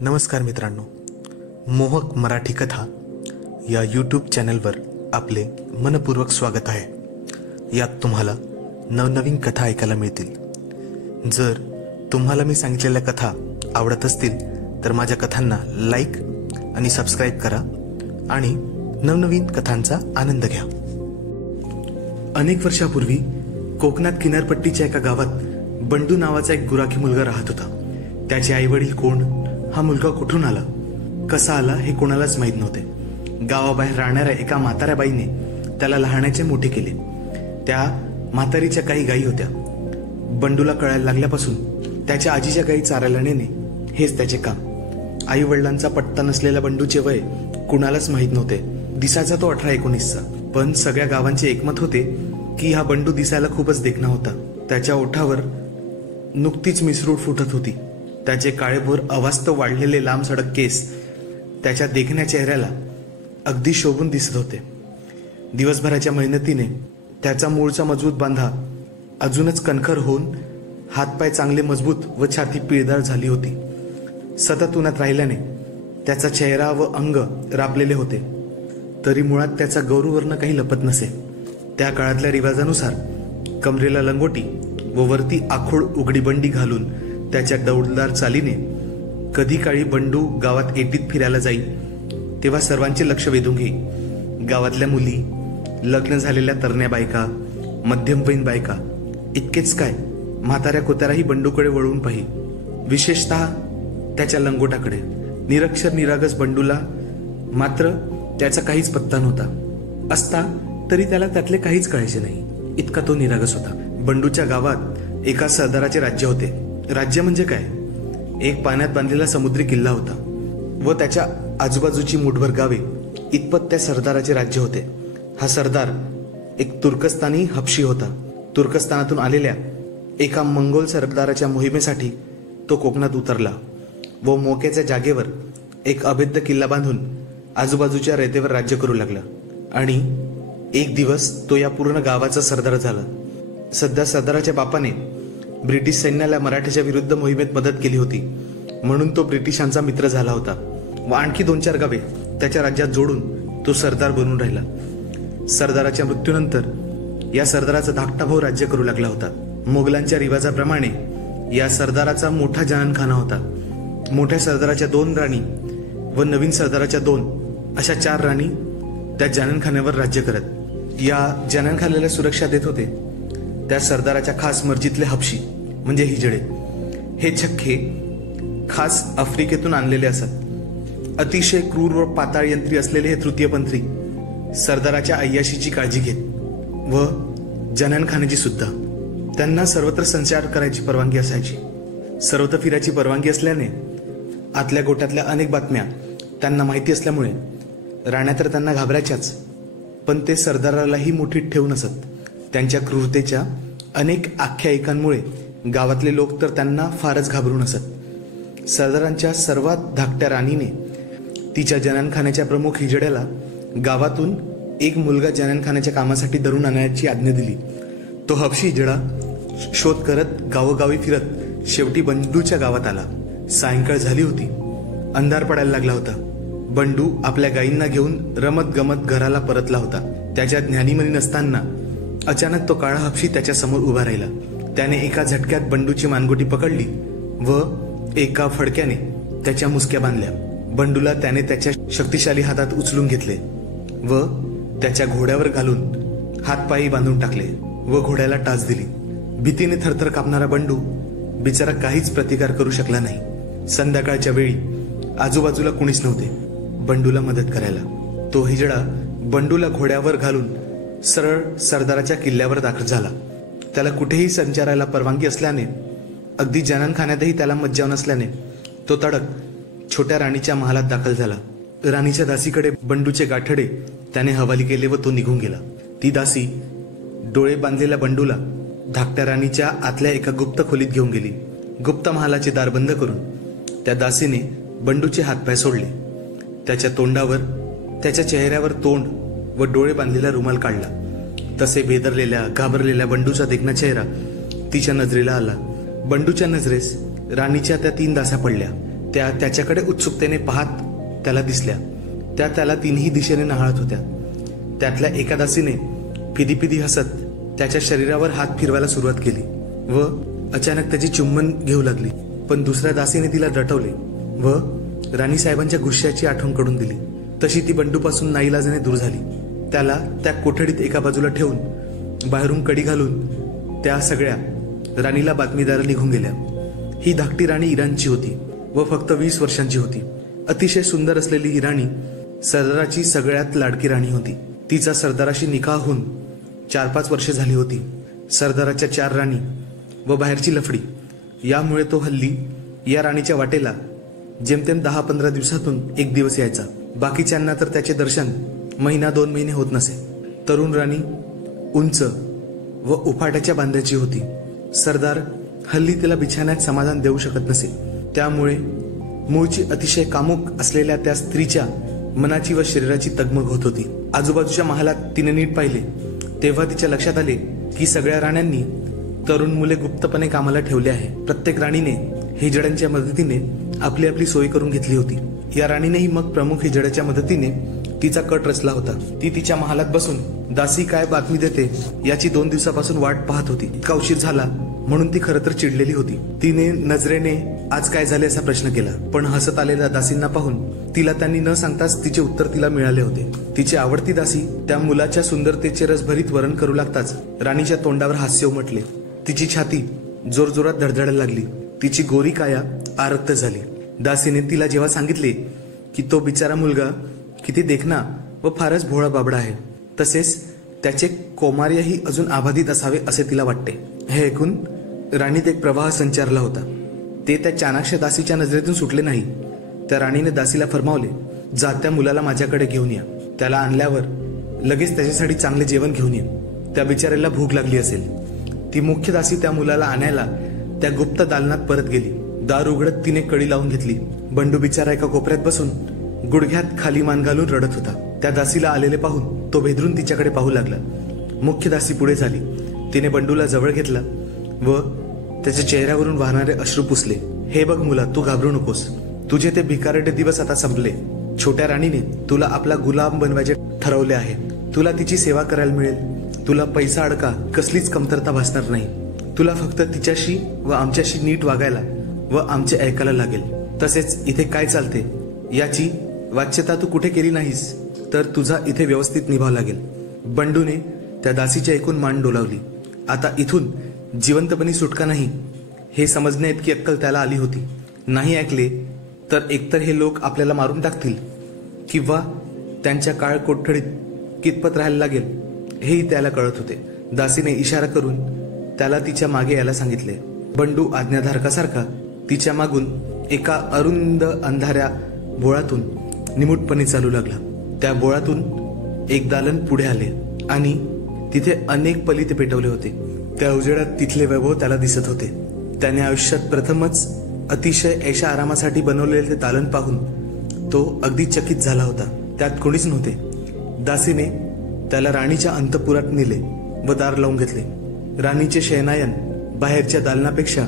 नमस्कार मित्रांनो, मोहक मराठी कथा या यूट्यूब चॅनलवर आपले मनपूर्वक स्वागत आहे. यात तुम्हाला नवनवीन कथा ऐकायला मिळतील. जर तुम्हाला मी सांगितलेल्या कथा आवडत असतील तर माझ्या कथांना लाईक आणि सबस्क्राईब करा आणि नवनवीन कथांचा आनंद घ्या. अनेक वर्षापूर्वी कोकणात किनारपट्टीच्या एका गावात बंडू नावाचा एक गुराखी मुलगा राहत होता. त्याचे आई वडील कोण, हा मुलगा कुठून आला, कसा आला हे कोणालाच माहीत नव्हते. गावाबाहेर राहणाऱ्या एका म्हाताऱ्या बाईने त्याला लहानाचे मोठे केले. त्या म्हातारीच्या काही गायी होत्या. बंडूला कळायला लागल्यापासून त्याच्या आजीच्या गायी चारायला नेणे हेच त्याचे काम. आई वडिलांचा पट्टा नसलेल्या बंडूचे वय कुणालाच माहीत नव्हते. दिसायचा तो 18-19चा. पण सगळ्या गावांचे एकमत होते की हा बंडू दिसायला खूपच देखणा होता. त्याच्या ओठावर नुकतीच मिसरूड फुटत होती. त्याचे काळेभोर अवास्तव वाढलेले लांब सडक केस त्याच्या देखण्या चेहऱ्याला अगदी शोभून दिसत होते. दिवसभराच्या मेहनतीने त्याचा मूळचा मजबूत बांधा अजूनच कणखर होऊन हातपाय चांगले मजबूत व छाती पिळदार झाली होती. सतत उन्हात राहिल्याने त्याचा चेहरा व अंग राबलेले होते. तरी मुळात त्याचा गौरवर्ण काही लपत नसे. त्या काळातल्या रिवाजानुसार कमरेला लंगोटी व वरती आखूड उघडी बंडी घालून त्याच्या डौलदार चालीने कधी काळी बंडू गावात एटीत फिरायला जाई तेव्हा सर्वांचे लक्ष वेधून घेई. गावातल्या मुली, लग्न झालेल्या तरण्या बायका, मध्यमवयीन बायका, इतकेच काय म्हाताऱ्या कोत्याराही बंडूकडे वळून पाही. विशेषतः त्याच्या लंगोटाकडे. निरक्षर निरागस बंडूला मात्र त्याचा काहीच पत्ता नव्हता. असता तरी त्याला त्यातले काहीच कळायचे नाही, इतका तो निरागस होता. बंडूच्या गावात एका सरदाराचे राज्य होते. राज्य म्हणजे काय, एक पाण्यात बांधलेला समुद्री किल्ला होता व त्याच्या आजूबाजूची मुठभर गावे इतपत त्या सरदाराचे राज्य होते. हा सरदार एक तुर्कस्तानी हबशी होता. तुर्कस्तानातून आलेल्या एका मंगोल सरदाराच्या मोहिमेसाठी तो कोकणात उतरला व मोक्याच्या जागेवर एक अभेद्य किल्ला बांधून आजूबाजूच्या रयतेवर राज्य करू लागला. आणि एक दिवस तो या पूर्ण गावाचा सरदार झाला. सध्या सरदाराच्या बापाने ब्रिटिश सैन्याला मराठ्याच्या विरुद्ध मोहिमेत मदत केली होती, म्हणून तो ब्रिटिशांचा मित्र झाला होता व आणखी 2-4 गावे त्याच्या राज्यात जोडून तो सरदार बनून राहिला. सरदाराच्या मृत्यूनंतर या सरदाराचा धाकटा भाऊ राज्य करू लागला होता. मोगलांच्या रिवाजाप्रमाणे या सरदाराचा मोठा जनानखाना होता. मोठ्या सरदाराच्या 2 राणी व नवीन सरदाराच्या 2 अशा 4 राणी त्या जनानखान्यावर राज्य करत. या जनानखान्याला सुरक्षा देत होते त्या सरदाराच्या खास मर्जीतले हबशी म्हणजे हिजडे. हे छक्के खास आफ्रिकेतून आणलेले असत. अतिशय क्रूर व पाताळ यंत्री असलेले हे तृतीयपंथी सरदाराच्या अय्याशीची काळजी घेत व जनानखान्याची सुद्धा. त्यांना सर्वत्र संचार करायची परवानगी असायची. सर्वत्र फिरायची परवानगी असल्याने आतल्या गोट्यातल्या अनेक बातम्या त्यांना माहिती असल्यामुळे राण्या तर त्यांना घाबरायच्याच, पण ते सरदारालाही मुठीत ठेवून असत. त्यांच्या क्रूरतेच्या अनेक आख्यायिकांमुळे गावातले लोक तर त्यांना फारच घाबरून असत. सरदारांच्या सर्वात धाकट्या राणीने तिच्या जनानखान्याच्या प्रमुख हिजड्याला गावातून एक मुलगा जनानखान्याच्या कामासाठी धरून आणण्याची आज्ञा दिली. तो हबशी हिजडा शोध करत गावोगावी फिरत शेवटी बंडूच्या गावात आला. सायंकाळ झाली होती. अंधार पडायला लागला होता. बंडू आपल्या गायींना घेऊन रमत गमत घराला परतला होता. त्याच्या ज्ञानीमनी नसताना अचानक तो काळा हबशी त्याच्या समोर उभा राहिला. त्याने एका झटक्यात बंडूची मानगोटी पकडली व एका फडक्याने त्याच्या मुसक्या बांधल्या. बंडूला त्याने त्याच्या शक्तिशाली हातात उचलून घेतले व त्याच्या घोड्यावर घालून हातपायी बांधून टाकले व घोड्याला टाच दिली. भीतीने थरथर कापणारा बंडू बिचारा काहीच प्रतिकार करू शकला नाही. संध्याकाळच्या वेळी आजूबाजूला कुणीच नव्हते बंडूला मदत करायला. तो हिजडा बंडूला घोड्यावर घालून सरळ सरदाराच्या किल्ल्यावर दाखल झाला. त्याला कुठेही संचारायला परवानगी असल्याने, अगदी जनानखान्यातही त्याला मज्जाव नसल्याने तो तडक छोट्या राणीच्या महालात दाखल झाला. राणीच्या दासीकडे बंडूचे गाठडे त्याने हवाली केले व तो निघून गेला. ती दासी डोळे बांधलेल्या बंडूला धाकट्या राणीच्या आतल्या एका गुप्त खोलीत घेऊन गेली. गुप्त महालाचे दार बंद करून त्या दासीने बंडूचे हातपाय सोडले. त्याच्या तोंडावर, त्याच्या चेहऱ्यावर तोंड व डोळे बांधलेला रुमाल काढला. तसे भेदरलेल्या घाबरलेल्या बंडूचा देखणा चेहरा तिच्या नजरेला आला. बंडूच्या नजरेस राणीच्या त्या 3 दासा पडल्या. त्या त्याच्याकडे उत्सुकतेने पाहत त्याला दिसल्या. त्या त्याला तिन्ही दिशेने न्याहाळत होत्या. त्यातल्या एका दासीने फिदी हसत त्याच्या शरीरावर हात फिरवायला सुरुवात केली व अचानक त्याची चुंबन घेऊ लागली. पण दुसऱ्या दासीने तिला दटवले व राणीसाहेबांच्या गुस्स्याची आठवण करून दिली. तशी ती बंडूपासून नाईलाजाने दूर झाली. त्याला त्या कोठडीत एका बाजूला ठेवून बाहेरून कडी घालून त्या सगळ्या राणीला बातमीदार निघून गेल्या. ही धाकटी राणी इराणची होती व फक्त 20 वर्षांची होती. अतिशय सुंदर असलेली ही राणी सरदाराची सगळ्यात लाडकी राणी होती. तिचा सरदाराशी निकाह होऊन 4-5 वर्षे झाली होती. सरदाराच्या 4 राणी व बाहेरची लफडी यामुळे तो हल्ली या राणीच्या वाटेला जेमतेम 10-15 दिवसातून 1 दिवस यायचा. बाकीच्यांना तर त्याचे दर्शन 1-2 महिने होत नसे. तरुण राणी उंच व उफाट्याच्या बांध्याची होती. सरदार हल्ली तिला बिछाण्यात समाधान देऊ शकत नसे. त्यामुळे मूळची अतिशय कामुक असलेल्या त्या स्त्रीच्या मनाची व शरीराची तगमग होत होती. आजूबाजूच्या महालात तिने नीट पाहिले तेव्हा तिच्या लक्षात आले की सगळ्या राण्यांनी तरुण मुले गुप्तपणे कामाला ठेवले आहे. प्रत्येक राणीने हिजड्यांच्या मदतीने आपली आपली सोय करून घेतली होती. या राणीनेही मग प्रमुख हिजड्याच्या मदतीने तिचा कट रचला होता. ती तिच्या महालात बसून दासी काय बातमी देते याची 2 दिवसापासून वाट पाहत होती. इतका उशीर झाला म्हणून ती खरं तर चिडलेली होती. तिने नजरेने आज काय झाले असा प्रश्न केला. पण हसत आलेल्या दासींना पाहून तिला त्यांनी न सांगताच तिचे उत्तर तिला मिळाले होते. तिची आवडती दासी त्या मुलाच्या सुंदरतेचे रसभरीत वर्णन करू लागताच राणीच्या तोंडावर हास्य उमटले. तिची छाती जोरजोरात धडधडायला लागली. तिची गोरी काया आरक्त झाली. दासीने तिला जेव्हा सांगितले की तो बिचारा मुलगा किती देखणा व फारच भोळा बाबडा आहे, तसेच त्याचे कौमार्यही अजून आबाधित असावे असे तिला वाटते. हे ऐकून राणीत एक प्रवाह संचारला होता. ते त्या चाणाक्ष दासीच्या नजरेतून सुटले नाही. त्या राणीने दासीला फरमावले, जा त्या मुलाला माझ्याकडे घेऊन या. त्याला आणल्यावर लगेच त्याच्यासाठी चांगले जेवण घेऊन ये. त्या बिचाऱ्याला भूक लागली असेल. ती मुख्य दासी त्या मुलाला आणायला त्या गुप्त दालनात परत गेली. दार उघडत तिने कडी लावून घेतली. बंडू बिचारा एका कोपऱ्यात बसून गुडघ्यात खाली मान घालून रडत होता. त्या दासीला आलेले पाहून तो बेदरून तिच्याकडे पाहू लागला. मुख्य दासी पुढे झाली. तिने बंडूला जवळ घेतला व त्याच्या चेहऱ्यावरून वाहणारे अश्रू पुसले. हे बघ मुला, तू घाबरू नकोस. तुझे ते भिकारडे दिवस आता संपले. छोट्या राणीने तुला आपला गुलाम बनवायचे ठरवले आहे. तुला तिची सेवा करायला मिळेल. तुला पैसा अडका कसलीच कमतरता भासणार नाही. तुला फक्त तिच्याशी व आमच्याशी नीट वागायला व आमचे ऐकायला लागेल. तसेच इथे काय चालते याची वाच्यता तू कुठे केली नाहीस तर तुझा इथे व्यवस्थित निभाव लागेल. बंडूने त्या दासीच्या ऐकून मान डोलावली. आता इथून जिवंतपणी सुटका नाही हे समजण्या इतकी अक्कल त्याला आली होती. नाही ऐकले तर एकतर हे लोक आपल्याला मारून टाकतील किंवा त्यांच्या काळ कोठडीत कितपत राहायला लागेल हेही त्याला कळत होते. दासीने इशारा करून त्याला तिच्या मागे यायला सांगितले. बंडू आज्ञाधारकासारखा तिच्या मागून एका अरुंद अंधाऱ्या बोळातून निमूटपणे चालू लागला. त्या बोळातून एक दालन पुढे आले आणि तिथे अनेक पलिते पेटवले होते. त्या उजेडात तिथले वैभव त्याला दिसत होते. त्याने आयुष्यात प्रथमच अतिशय ऐशा आरामासाठी बनवलेले ते दालन पाहून तो अगदी चकित झाला होता. त्यात कोणीच नव्हते. दासीने त्याला राणीच्या अंतपुरात नेले व दार लावून घेतले. राणीचे शयनायन बाहेरच्या दालनापेक्षा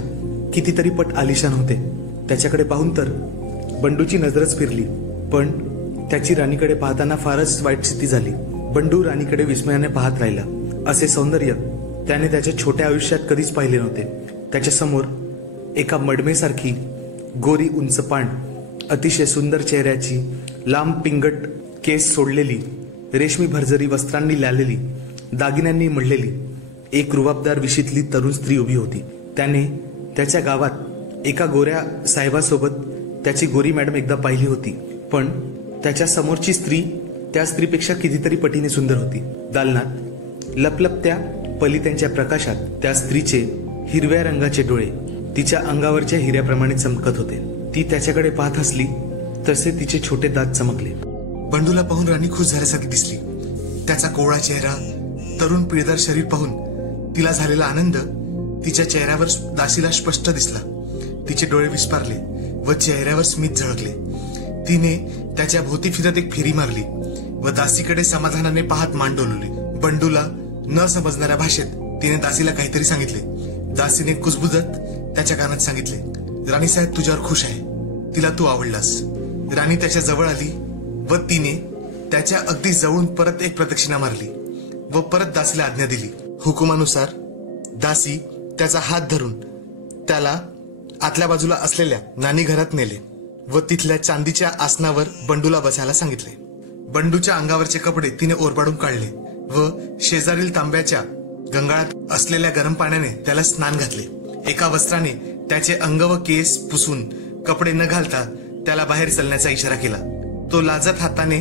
कितीतरी पट आलिशान होते. त्याच्याकडे पाहून तर बंडूची नजरच फिरली. पण त्याची राणीकडे पाहताना फारच वाईट स्थिती झाली. बंडू राणीकडे विस्मयाने पाहत राहिला. असे सौंदर्य त्याने त्याच्या छोट्या आयुष्यात कधीच पाहिले नव्हते. त्याच्या समोर एका मडमेसारखी गोरी उंच पाण, अतिशय सुंदर चेहऱ्याची, लांब पिंगट केस सोडलेली, रेशमी भरजरी वस्त्रांनी लालेली, दागिन्यांनी मढलेली एक रुबाबदार विशीतली तरुण स्त्री उभी होती. त्याने त्याच्या गावात एका गोऱ्या साहेबासोबत त्याची गोरी मॅडम एकदा पाहिली होती. पण त्याच्या समोरची स्त्री त्या स्त्रीपेक्षा कितीतरी पटीने सुंदर होती. दालनात लपलपत्या पलित्यांच्या प्रकाशात त्या स्त्रीचे हिरव्या रंगाचे डोळे तिच्या अंगावरच्या हिऱ्याप्रमाणे चमकत होते. ती त्याच्याकडे पाहत असली तसे तिचे छोटे दात चमकले. बंडूला पाहून राणी खुश झाल्यासारखी दिसली. त्याचा कोवळा चेहरा, तरुण पिळदार शरीर पाहून तिला झालेला आनंद तिच्या चेहऱ्यावर दासीला स्पष्ट दिसला. तिचे डोळे विस्पारले व चेहऱ्यावर स्मित झळकले. तिने त्याच्या भोवती फिरत एक फेरी मारली व दासीकडे समाधानाने पाहत मान डोलवली. बंडूला न समजणाऱ्या भाषेत तिने दासीला काहीतरी सांगितले. दासीने कुजबुजत त्याच्या कानात सांगितले, राणीसाहेब तुझ्यावर खुश आहे. तिला तू आवडलास. राणी त्याच्या जवळ आली व तिने त्याच्या अगदी जवळून परत एक प्रदक्षिणा मारली व परत दासीला आज्ञा दिली. हुकुमानुसार दासी त्याचा हात धरून त्याला आतल्या बाजूला असलेल्या नानी घरात नेले व तिथल्या चांदीच्या आसनावर बंडूला बसायला सांगितले. बंडूच्या अंगावरचे कपडे तिने ओरबाडून काढले व शेजारील तांब्याच्या गंगाळात असलेल्या गरम पाण्याने त्याला स्नान घातले. एका वस्त्राने त्याचे अंग व केस पुसून कपडे न घालता त्याला बाहेर चालण्याचा इशारा केला. तो लाजत हाताने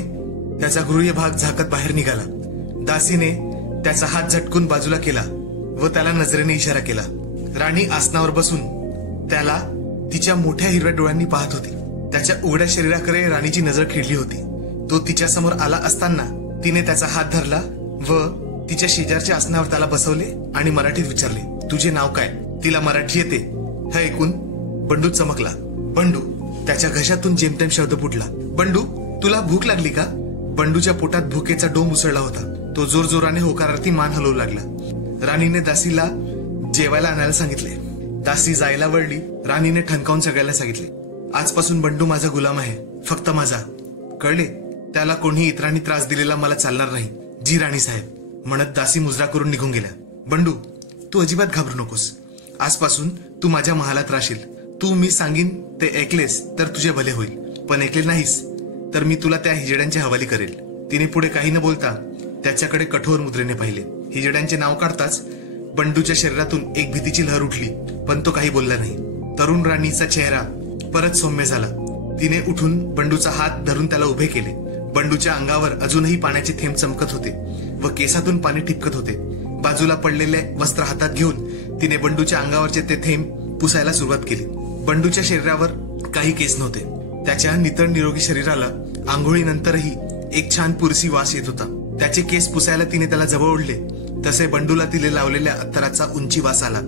त्याचा गृह्य भाग झाकत बाहेर निघाला. दासीने त्याचा हात झटकून बाजूला केला व त्याला नजरेने इशारा केला. राणी आसनावर बसून त्याला तिच्या मोठ्या हिरव्या डोळ्यांनी पाहत होती. त्याच्या उघड्या शरीराकडे राणीची नजर खिळली होती. तो तिच्या समोर आला असताना तिने त्याचा हात धरला व तिच्या शेजारच्या आसनावर त्याला बसवले आणि मराठीत विचारले, तुझे नाव काय? तिला मराठी येते हे ऐकून बंडू चमकला. बंडू, त्याच्या घशातून जेमतेम शब्द फुटला. बंडू, तुला भूक लागली का? बंडूच्या पोटात भुकेचा डोंब उसळला होता. तो जोरजोराने होकारार्थी मान हलवू लागला. राणीने दासीला जेवायला आणायला सांगितले. दासी जायला वळली. राणीने ठणकावून सगळ्याला सांगितले, आजपासून बंडू माझा गुलाम आहे, फक्त माझा. कळले? त्याला कोणी इतरांनी त्रास दिलेला मला चालणार नाही. जी राणी साहेब, म्हणत दासी मुजरा करून निघून गेल्या. बंडू, तू अजिबात घाबरू नकोस. आजपासून तू माझ्या महालात राहशील. तू मी सांगीन ते ऐकलेस तर तुझे भले होईल, पण ऐकले नाहीस तर मी तुला त्या हिजड्यांच्या हवाली करेल. तिने पुढे काही न बोलता त्याच्याकडे कठोर मुद्रेने पाहिले. हिजड्यांचे नाव काढताच बंडूच्या शरीरातून एक भीतीची लहर उठली, पण तो काही बोलला नाही. तरुण राणीचा चेहरा परत सौम्य झाला. तिने उठून बंडूचा हात धरून त्याला उभे केले. बंडूच्या अंगावर अजूनही पाण्याचे थेंब चमकत होते व केसातून पाणी टिपकत होते. बाजूला पडलेले वस्त्र हातात घेऊन तिने बंडूच्या अंगावरचे ते थेंब पुसायला सुरुवात केली. बंडूच्या शरीरावर काही केस नव्हते. त्याच्या नितळ निरोगी शरीराला आंघोळीनंतरही एक छान पुरसी वास येत होता. त्याचे केस पुसायला तिने त्याला जवळ ओढले तसे बंडूला तिने लावलेल्या अत्तराचा उंची वास आला.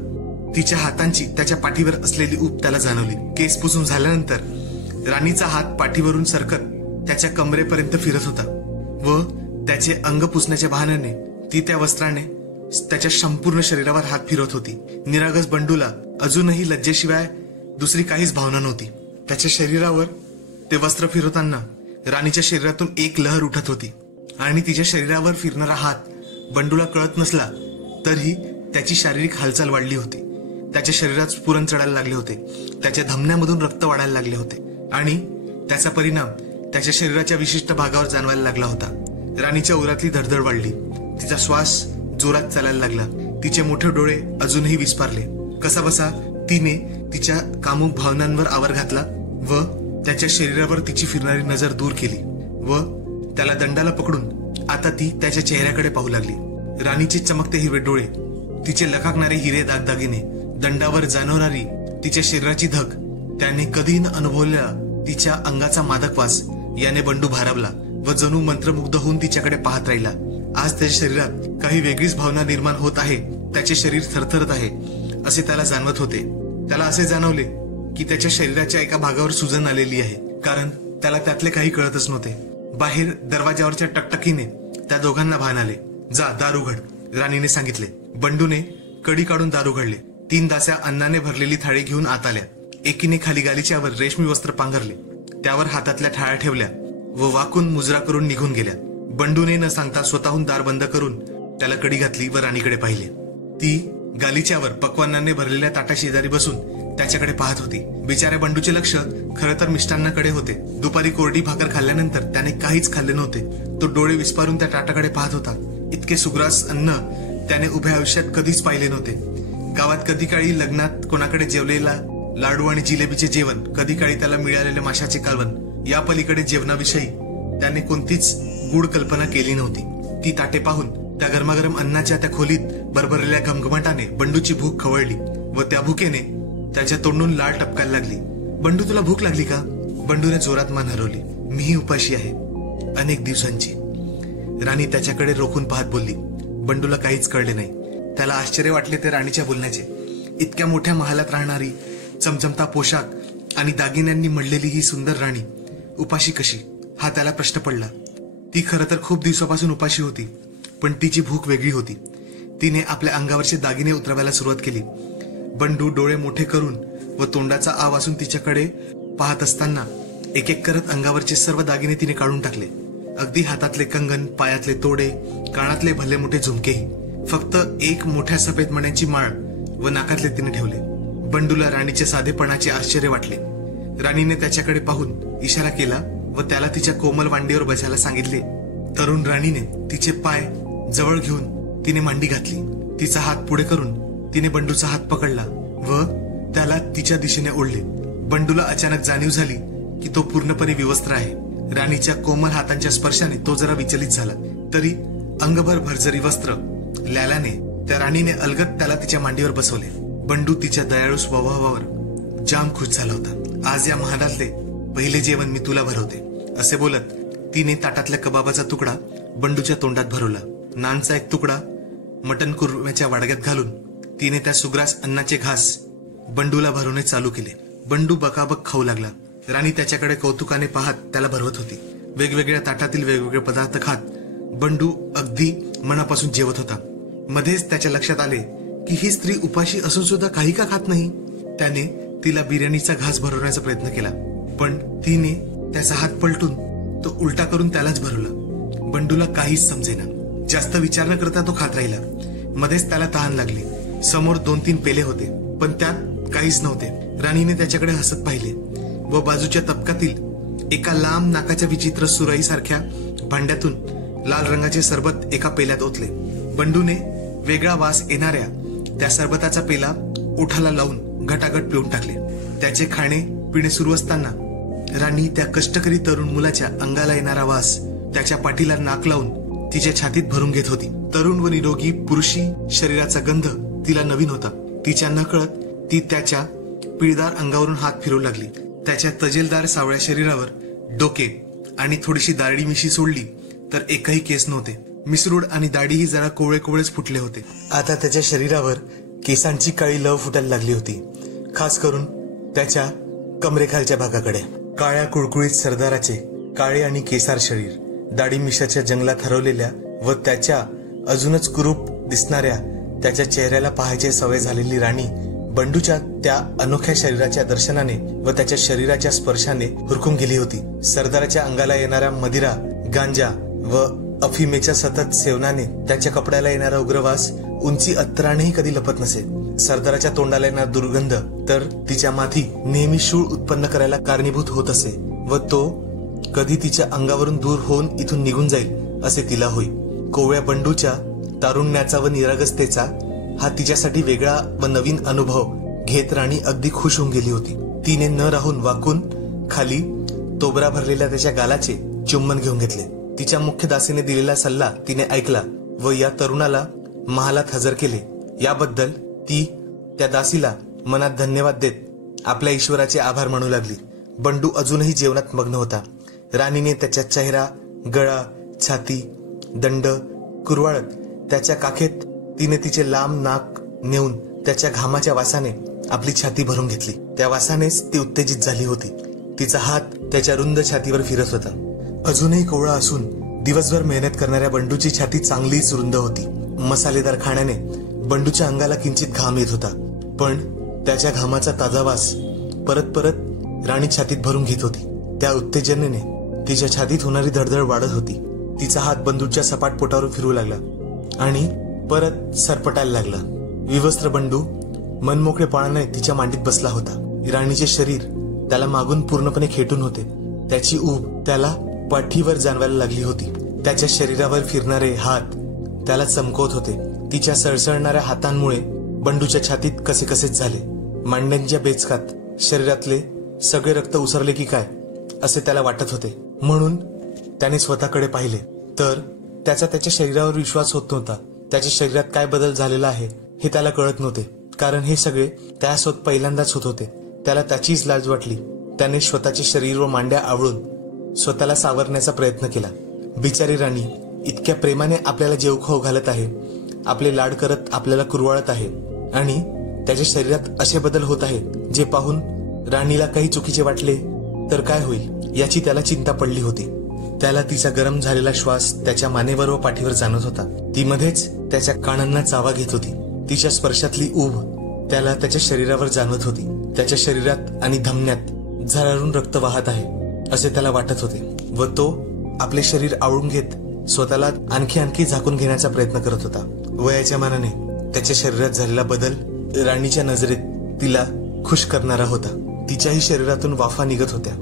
तिच्या हातांची त्याच्या पाठीवर असलेली ऊब त्याला जाणवली. केस पुसून झाल्यानंतर राणीचा हात पाठीवरून सरकत त्याच्या कमरेपर्यंत फिरत होता व त्याचे अंग पुसण्याच्या बहाण्याने ती त्या वस्त्राने त्याच्या संपूर्ण शरीरावर हात फिरवत होती. निरागस बंडूला अजूनही लज्जेशिवाय दुसरी काहीच भावना नव्हती. त्याच्या शरीरावर ते वस्त्र फिरवताना राणीच्या शरीरातून एक लहर उठत होती आणि तिच्या शरीरावर फिरणारा हात बंडूला कळत नसला तरी त्याची शारीरिक हालचाल वाढली होती. त्याच्या शरीरात स्फुरण चढायला लागले होते. त्याच्या धमन्यामधून रक्त वाढायला लागले होते आणि त्याचा परिणाम त्याच्या शरीराच्या विशिष्ट भागावर जाणवायला लागला होता. राणीच्या उरातली धडधड वाढली. तिचा श्वास जोरात चालायला लागला. तिचे मोठे डोळे अजूनही विस्पारले. कसाबसा तिने तिच्या कामुक भावनांवर आवर घातला व त्याच्या शरीरावर तिची फिरणारी नजर दूर केली व त्याला दंडाला पकडून आता ती त्याच्या चेहऱ्याकडे पाहू लागली. राणीचे चमकते हिरवे डोळे, तिचे लखाकणारे हिरे दागदागिने, दंडावर जाणवणारी तिच्या शरीराची धग, त्याने कधीही न अनुभवलेला तिच्या अंगाचा मादक वास याने बंडू भारावला व जणू मंत्रमुग्ध होऊन तिच्याकडे पाहत राहिला. आज त्याच्या शरीरात काही वेगळीच भावना निर्माण होत आहे. त्याचे शरीर थरथरत आहे असे त्याला जाणवत होते. त्याला असे जाणवले की त्याच्या शरीराच्या एका भागावर सुजन आलेली आहे, कारण त्याला त्यातले काही कळतच नव्हते. बाहेर दरवाजावरच्या टकटकीने त्या दोघांना भान आले. जा, दार उघड, राणीने सांगितले. बंडूने कडी काढून दार उघडले. 3 दास्या अन्नाने भरलेली थाळी घेऊन आत आल्या. एकीने खाली गालिच्यावर रेशमी वस्त्र पांघरले, त्यावर हातातल्या थाळ्या ठेवल्या व वाकून मुजरा करून निघून गेल्या. बंडूने न सांगता स्वतःहून दार बंद करून त्याला कडी घातली व राणीकडे पाहिले. ती गालिच्यावर पक्वान्नाने भरलेल्या ताटाशेजारी बसून त्याच्याकडे पाहत होती. बिचाऱ्या बंडूचे लक्ष खरं तर मिष्टांनाकडे होते. दुपारी कोरडी भाकर खाल्ल्यानंतर त्याने काहीच खाल्ले नव्हते. तो डोळे विस्पारून त्या ताटाकडे पाहत होता. इतके सुग्रास अन्न त्याने उभ्या आयुष्यात कधीच पाहिले नव्हते. गावात कधी काळी लग्नात कोणाकडे जेवलेला लाडू आणि जिलेबीचे जेवण, कधी काळी त्याला मिळालेले माशाचे कालवण, या पलीकडे जेवणाविषयी त्याने कोणतीच गूढ कल्पना केली नव्हती. ती ताटे पाहून त्या गरमागरम अन्नाच्या त्या खोलीत भरभरलेल्या घमघमाटाने बंडूची भूक खवळली व त्या भुकेने त्याच्या तोंडून लाळ टपकायला लागली. बंडू, तुला भूक लागली का? बंडूने जोरात मान हरवली. मीही उपाशी आहे, अनेक दिवसांची. राणी त्याच्याकडे रोखून पाहत बोलली. बंडूला काहीच कळले नाही. त्याला आश्चर्य वाटले ते राणीच्या बोलण्याचे. इतक्या मोठ्या महालात राहणारी, चमचमता पोशाख आणि दागिन्यांनी मडलेली ही सुंदर राणी उपाशी कशी, हा त्याला प्रश्न पडला. ती खरं तर खूप दिवसापासून उपाशी होती, पण तिची भूक वेगळी होती. तिने आपल्या अंगावरचे दागिने उतरवायला सुरुवात केली. बंडू डोळे मोठे करून व तोंडाचा आव असून तिच्याकडे पाहत असताना एक एक करत अंगावरचे सर्व दागिने तिने काढून टाकले. अगदी हातातले कंगन, पायातले तोडे, कानातले भले मोठे झुमकेही. फक्त एक मोठ्या सफेद मण्यांची माळ व नाकातले तिने ठेवले. बंडूला राणीच्या साधेपणाचे आश्चर्य वाटले. राणीने त्याच्याकडे पाहून इशारा केला व त्याला तिच्या कोमल मांडीवर बसायला सांगितले. तरुण राणीने तिचे पाय जवळ घेऊन तिने मांडी घातली. तिचा हात पुढे करून तिने बंडूचा हात पकडला व त्याला तिच्या दिशेने ओढले. बंडूला अचानक जाणीव झाली की तो पूर्णपणे विवस्त्र आहे. राणीच्या कोमल हातांच्या स्पर्शाने तो जरा विचलित झाला, तरी अंगभर भरजरी वस्त्र लैलाने त्या राणीने अलगद त्याला तिच्या मांडीवर बसवले. बंडू तिच्या दयाळू स्वभावावर जाम खुश झाला होता. आज या महालातले पहिले जेवण मी तुला भरवते, असे बोलत तिने ताटातल्या कबाबाचा तुकडा बंडूच्या तोंडात भरवला. नानचा एक तुकडा मटण कुर्म्याच्या वाडग्यात घालून तिने त्या सुग्रास अन्नाचे घास बंडूला भरवणे चालू केले. बंडू बकाबक खाऊ लागला. राणी त्याच्याकडे कौतुकाने पाहत त्याला भरवत होती. वेगवेगळ्या ताटातील वेगवेगळे पदार्थ खात बंडू अगदी मनापासून जेवत होता. मध्येच त्याच्या लक्षात आले की ही स्त्री उपाशी असून सुद्धा काही का खात नाही. त्याने तिला बिर्याणीचा घास भरवण्याचा प्रयत्न केला, पण तिने त्याचा हात पलटून तो उलटा करून त्यालाच भरवला. बंडूला काहीच समजेना. जास्त विचार न करता तो खात राहिला. मध्येच त्याला तहान लागली. समोर 2-3 पेले होते, पण त्यात काहीच नव्हते. राणीने त्याच्याकडे हसत पाहिले व बाजूच्या तबकातील एका लांब नाकाच्या विचित्र सुराई सारख्या भांड्यातून लाल रंगाचे सरबत एका पेल्यात ओतले. बंडूने वेगळा वास येणाऱ्या त्या सरबताचा पेला ओठाला लावून घटाघट पिऊन टाकले. त्याचे खाणे पिणे सुरू असताना राणी त्या कष्टकरी तरुण मुलाच्या अंगाला येणारा वास त्याच्या पाठीला नाक लावून तिच्या छातीत भरून घेत होती. तरुण व निरोगी पुरुषी शरीराचा गंध तिला नवीन होता. तिच्या नकळत ती त्याच्या पिळदार अंगावरून हात फिरवू लागली. त्याच्या तजेलदार सावळ्या शरीरावर डोके आणि थोडीशी दाढी मिशी सोडली तर एकही केस नव्हते. मिसरूड आणि दाढीही जरा कोवळे कोवळेच फुटले होते. आता त्याच्या शरीरावर केसांची काळी लव फुटायला लागली होती, खास करून त्याच्या कमरेखालच्या भागाकडे. काळ्या कुळकुळीत सरदाराचे काळे आणि केसार शरीर, दाढी मिशाच्या जंगलात हरवलेल्या व त्याच्या अजूनच कुरूप दिसणाऱ्या त्याच्या चेहऱ्याला पाहायची सवय झालेली राणी बंडूच्या त्या अनोख्या शरीराच्या दर्शनाने व त्याच्या शरीराच्या स्पर्शाने हुरकून गेली होती. सरदाराच्या अंगाला येणाऱ्या मदिरा, गांजा व अफिमेच्या सतत सेवनाने त्याच्या कपड्याला येणारा उग्रवास उंची अत्तरानेही कधी लपत नसे. सरदाराच्या तोंडाला येणारा दुर्गंध तर तिच्या माथी नेहमी शूळ उत्पन्न करायला कारणीभूत होत असे व तो कधी तिच्या अंगावरून दूर होऊन इथून निघून जाईल असे तिला होई. कोवळ्या बंडूच्या तारुण्याचा व निरागसतेचा हा तिच्यासाठी वेगळा व नवीन अनुभव घेत राणी अगदी खुश होऊन गेली होती. तिने न राहून वाकून खाली तोबरा भरलेल्या त्याच्या गालाचे चुंबन घेऊन घेतले. तिच्या मुख्य दासीने दिलेला सल्ला तिने ऐकला व या तरुणाला महालात हजर केले. याबद्दल ती त्या दासीला मनात धन्यवाद देत आपल्या ईश्वराचे आभार मानू लागली. बंडू अजूनही जेवणात मग्न होता. राणीने त्याच्या चेहरा, गळा, छाती, दंड कुरवाळत त्याच्या काखेत तिने तिचे लांब नाक नेऊन त्याच्या घामाच्या वासाने आपली छाती भरून घेतली. त्या वासानेच ती उत्तेजित झाली होती. तिचा हात त्याच्या रुंद छातीवर फिरत होता. अजूनही कोवळा असून दिवसभर मेहनत करणाऱ्या बंडूची छाती चांगलीच रुंद होती. मसालेदार खाण्याने बंडूच्या अंगाला किंचित घाम येत होता, पण त्याच्या घामाचा ताजा वास परत परत राणी छातीत भरून घेत होती. त्या उत्तेजनेने तिच्या छातीत होणारी धडधड वाढत होती. तिचा हात बंडूच्या सपाट पोटावर फिरू लागला आणि परत सरपटायला लागला. विवस्त्र बंडू मनमोकळेपणाने तिच्या मांडीत बसला होता. राणीचे शरीर त्याला मागून पूर्णपणे खेटून होते. त्याची ऊब त्याला पाठीवर जाणवायला लागली होती. त्याच्या शरीरावर फिरणारे हात त्याला चमकवत होते. तिच्या सळसळणाऱ्या हातांमुळे बंडूच्या छातीत कसे कसेच झाले. मांड्यांच्या बेचकात शरीरातले सगळे रक्त उसरले की काय असे त्याला वाटत होते. म्हणून त्याने स्वतःकडे पाहिले तर त्याच्या शरीरावर विश्वास होत नव्हता. त्याच्या शरीरात काय बदल झालेला आहे हे त्याला कळत नव्हते, कारण हे सगळे त्यासोबत पहिल्यांदाच होत होते. त्याला त्याचीच लाज वाटली. त्याने स्वतःचे शरीर व मांड्या आवळून स्वतःला सावरण्याचा प्रयत्न केला. बिचारी राणी इतक्या प्रेमाने आपल्याला जेव खाऊ घालत आहे, आपले लाड करत आपल्याला कुरवाळत आहे आणि त्याच्या शरीरात असे बदल होत आहे जे पाहून राणीला काही चुकीचे वाटले तर काय होईल याची त्याला चिंता पडली होती. त्याला तिचा गरम झालेला श्वास त्याच्या मानेवर व पाठीवर जाणवत होता. ती मध्येच त्याच्या कानांना चावा घेत होती. तिच्या स्पर्शातली ऊब त्याला त्याच्या शरीरावर जाणवत होती. त्याच्या शरीरात आणि धमन्यात झळाळून रक्त वाहत आहे असे त्याला वाटत होते व तो आपले शरीर आवळून घेत स्वतःला आणखी झाकून घेण्याचा प्रयत्न करत होता. वयाच्या मानाने त्याच्या शरीरात झालेला बदल राणीच्या नजरेत तिला खुश करणारा होता. तिच्याही शरीरातून वाफा निघत होत्या.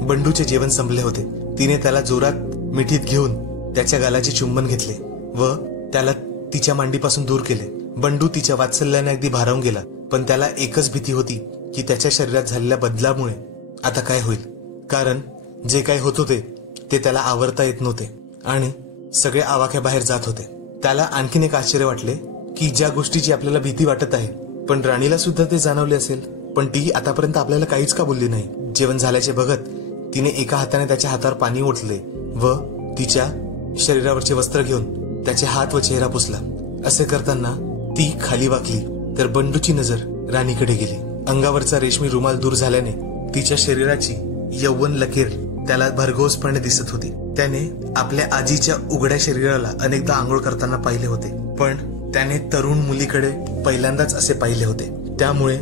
बंडूचे जेवण संपले होते. तिने त्याला जोरात मिठीत घेऊन त्याच्या गालाचे चुंबन घेतले व त्याला तिच्या मांडीपासून दूर केले. बंडू तिच्या वात्सल्याने अगदी भारावून गेला, पण त्याला एकच भीती होती की त्याच्या शरीरात झालेल्या बदलामुळे आता काय होईल. कारण जे काही होत होते ते त्याला आवरता येत नव्हते आणि सगळे आवाक्याबाहेर जात होते. त्याला आणखीन एक आश्चर्य वाटले की ज्या गोष्टीची आपल्याला भीती वाटत आहे पण राणीला सुद्धा ते जाणवले असेल, पण ती आतापर्यंत आपल्याला काहीच का बोलली नाही. जेवण झाल्याचे बघत तिने एका हाताने त्याच्या हातावर पाणी ओतले व तिच्या शरीरावरचे वस्त्र घेऊन त्याचे हात व चेहरा पुसला. असे करताना ती खाली वाकली तर बंडूची नजर राणीकडे गेली. अंगावरचा रेशमी रुमाल दूर झाल्याने तिच्या शरीराची यौवन लकीर त्याला भरघोसपणे दिसत होती. त्याने आपल्या आजीच्या उघड्या शरीराला अनेकदा आंघोळ करताना पाहिले होते, पण त्याने तरुण मुलीकडे पहिल्यांदाच असे पाहिले होते. त्यामुळे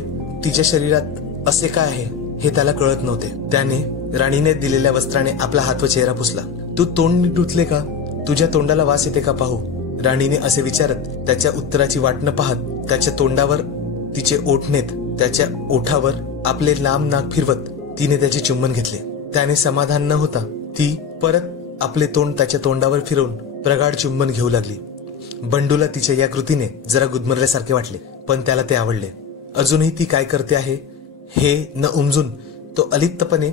तिच्या शरीरात असे काय आहे हे त्याला कळत नव्हते. त्याने राणीने दिलेल्या वस्त्राने आपला हात व चेहरा पुसला. तू तोंड नीट धुतले का? तुझ्या तोंडाला वास येते का पाहू? राणीने असे विचारत त्याच्या उत्तराची वाट न पाहत त्याच्या तोंडावर तिचे ओठ नेत त्याच्या ओठावर आपले लांब नाक फिरवत तिने त्याचे चुंबन घेतले. त्याने समाधान न होता ती परत आपले तोंड त्याच्या तोंडावर फिरवून प्रगाढ चुंबन घेऊ लागली. बंडूला तिच्या या कृतीने जरा गुदमरल्यासारखे वाटले, पण त्याला ते आवडले. अजूनही ती काय करते आहे हे न उमजून तो अलिप्तपणे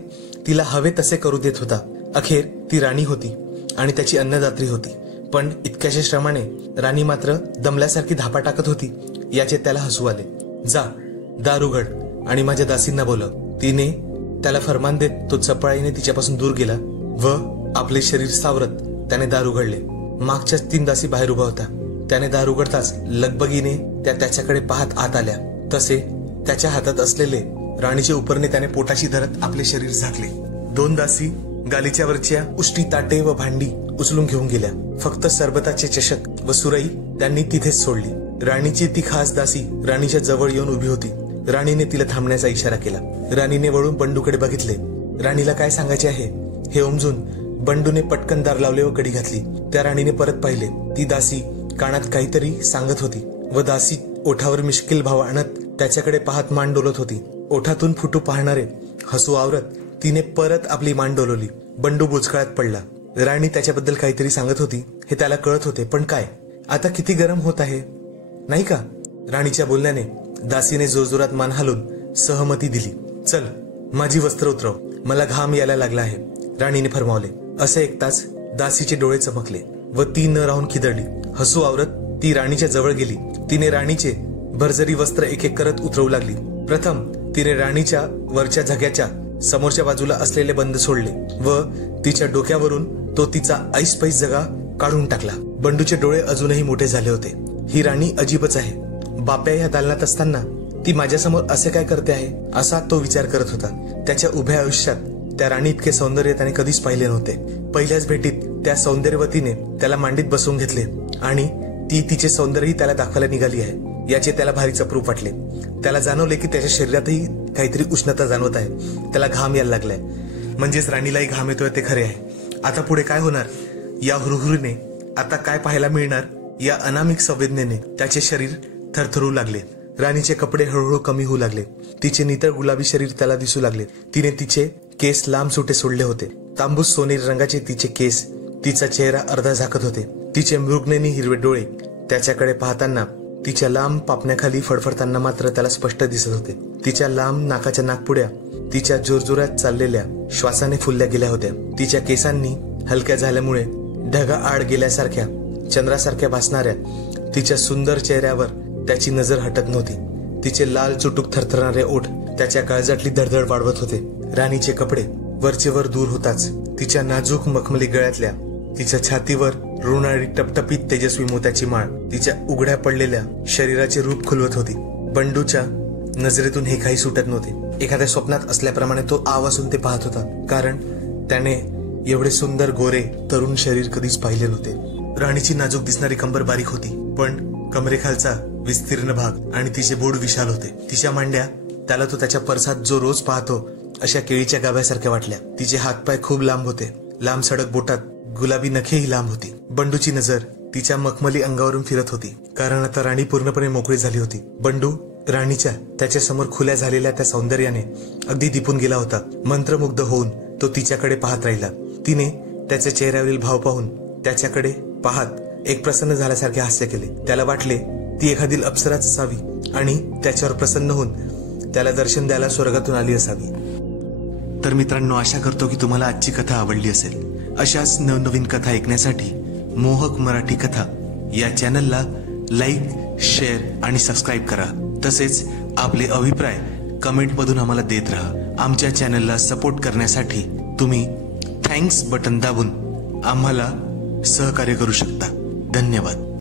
तिला हवे तसे करू देत होता. अखेर ती राणी होती आणि त्याची अन्नदात्री होती, पण इतक्याशा श्रमाने राणी मात्र दमल्यासारखी धापा टाकत होती याचे त्याला हसू आले. जा, दार उघड आणि माझ्या दासींना बोलव. तिने त्याला फरमान देत तो चपळाईने तिच्यापासून दूर गेला व आपले शरीर सावरत त्याने दार उघडले. मागच्याच 3 दासी बाहेर उभा होता. त्याने दार उघडताच लगबगीने त्या त्याच्याकडे पाहत आत आल्या. तसे त्याच्या हातात असलेले राणीचे उपरणे त्याने पोटाशी धरत आपले शरीर झाकले. 2 दासी गालीच्या वरच्या उष्टी ताटे व भांडी उचलून घेऊन गेल्या. फक्त सरबताचे चषक व सुराई त्यांनी तिथेच सोडली. राणीची ती खास दासी राणीच्या जवळ येऊन उभी होती. राणीने तिला थांबण्याचा इशारा केला. राणीने वळून बंडूकडे बघितले. राणीला काय सांगायचे आहे हे उमजून बंडूने पटकन दार लावले व कडी घातली. त्या राणीने परत पाहिले. ती दासी कानात काहीतरी सांगत होती व दासी ओठावर मिश्किल भाव आणत त्याच्याकडे पाहत मान डोलत होती. ओठातून फुटू पाहणारे हसू आवरत तिने परत आपली मान डोलवली. बंडू बुचकळ्यात पडला. राणी त्याच्याबद्दल काहीतरी सांगत होती हे त्याला कळत होते, पण काय? आता किती गरम होत आहे नाही का? राणीच्या बोलण्याने दासीने जोरजोरात मान हलवून सहमती दिली. चल, माझी वस्त्र उतरव, मला घाम यायला लागला आहे, राणीने फरमावले. असे ऐकताच दासीचे डोळे चमकले व ती न राहून खिदळली. हसू आवरत ती राणीच्या जवळ गेली. तिने राणीचे भरजरी वस्त्र एक एक करत उतरवू लागली. प्रथम तिने राणीच्या वरच्या झग्याच्या समोरच्या बाजूला असलेले बंद सोडले व तिच्या डोक्यावरून तो तिचा ऐसपैस जगा काढून टाकला. बंडूचे डोळे अजूनही मोठे झाले होते. ही राणी अजीबच आहे. बाप्या ह्या दालनात असताना ती माझ्यासमोर असे काय करते आहे असा तो विचार करत होता. त्याच्या उभ्या आयुष्यात त्या राणी इतके सौंदर्य त्याने कधीच पाहिले नव्हते. पहिल्याच भेटीत त्या सौंदर्यवतीने त्याला मांडीत बसवून घेतले आणि ती तिचे सौंदर्यही त्याला दाखवायला निघाली आहे याचे त्याला भारीच अप्रूप वाटले. त्याला जाणवले की त्याच्या शरीरातही काहीतरी उष्णता जाणवत आहे. त्याला घाम यायला लागलाय. म्हणजेच राणीलाही घाम येतोय ते खरे आहे. आता पुढे काय होणार या हुरहुरीने, आता काय पाहायला मिळणार या अनामिक संवेदनेने त्याचे शरीर थरथरू लागले. राणीचे कपडे हळूहळू कमी होऊ लागले. तिचे नितळ गुलाबी शरीर त्याला दिसू लागले. तिने तिचे केस लांब सुटे सोडले होते. तांबूस सोनेरी रंगाचे तिचे केस तिचा चेहरा अर्धा झाकत होते. तिचे मृगनयनी हिरवे डोळे त्याच्याकडे पाहताना तिच्या लांब पापण्याखाली फडफडताना मात्र त्याला स्पष्ट दिसत होते. तिच्या लांब नाकाच्या नाकपुड्या तिच्या जोरजोरात चाललेल्या श्वासाने फुलल्या गेल्या होत्या. तिच्या केसांनी हलक्या झाल्यामुळे ढगा आड गेल्यासारख्या चंद्रासारख्या भासणाऱ्या तिच्या सुंदर चेहऱ्यावर त्याची नजर हटत नव्हती. तिचे लाल चुटूक थरथरणारे ओठ त्याच्या काळजातली धडधड वाढवत होते. राणीचे कपडे वरचेवर दूर होताच तिच्या नाजूक मखमली गळ्यातल्या तिच्या छातीवर रोणारी टपटपीत तेजस्वी मोत्याची माळ तिच्या उघड्या पडलेल्या शरीराचे रूप खुलवत होती. बंडूच्या नजरेतून हे काही सुटत नव्हते. एखाद्या स्वप्नात असल्याप्रमाणे तो आवाजून ते पाहत होता, कारण त्याने एवढे सुंदर गोरे तरुण शरीर कधीच पाहिले नव्हते. राणीची नाजूक दिसणारी कंबर बारीक होती, पण कमरेखालचा विस्तीर्ण भाग आणि तिचे बोड विशाल होते. तिच्या मांड्या त्याला तो त्याच्या परसात जो रोज पाहतो अशा केळीच्या गाभ्यासारख्या वाटल्या. तिचे हातपाय खूप लांब होते. लांब सडक बोटात गुलाबी नखेही लांब होती. बंडूची नजर तिच्या मखमली अंगावरून फिरत होती, कारण आता राणी पूर्णपणे मोकळी झाली होती. बंडू राणीच्या त्याच्यासमोर खुल्या झालेल्या त्या सौंदर्याने अगदी दिपून गेला होता. मंत्रमुग्ध होऊन तो तिच्याकडे पाहत राहिला. तिने त्याच्या चेहऱ्यावरील भाव पाहून त्याच्याकडे पाहत एक प्रसन्न झाल्यासारखे हास्य केले. त्याला वाटले ती एखादी अप्सराच असावी आणि त्याच्यावर प्रसन्न होऊन त्याला दर्शन द्यायला स्वर्गातून आली असावी. तर मित्रांनो, आशा करतो की तुम्हाला आजची कथा आवडली असेल. अशाच नवनवीन कथा ऐकण्यासाठी मोहक मराठी कथा या चॅनलला लाईक, शेअर आणि सबस्क्राईब करा. तसेच आपले अभिप्राय कमेंटमधून आम्हाला देत राहा. आमच्या चॅनलला सपोर्ट करण्यासाठी तुम्ही थँक्स बटन दाबून आम्हाला सहकार्य करू शकता. धन्यवाद.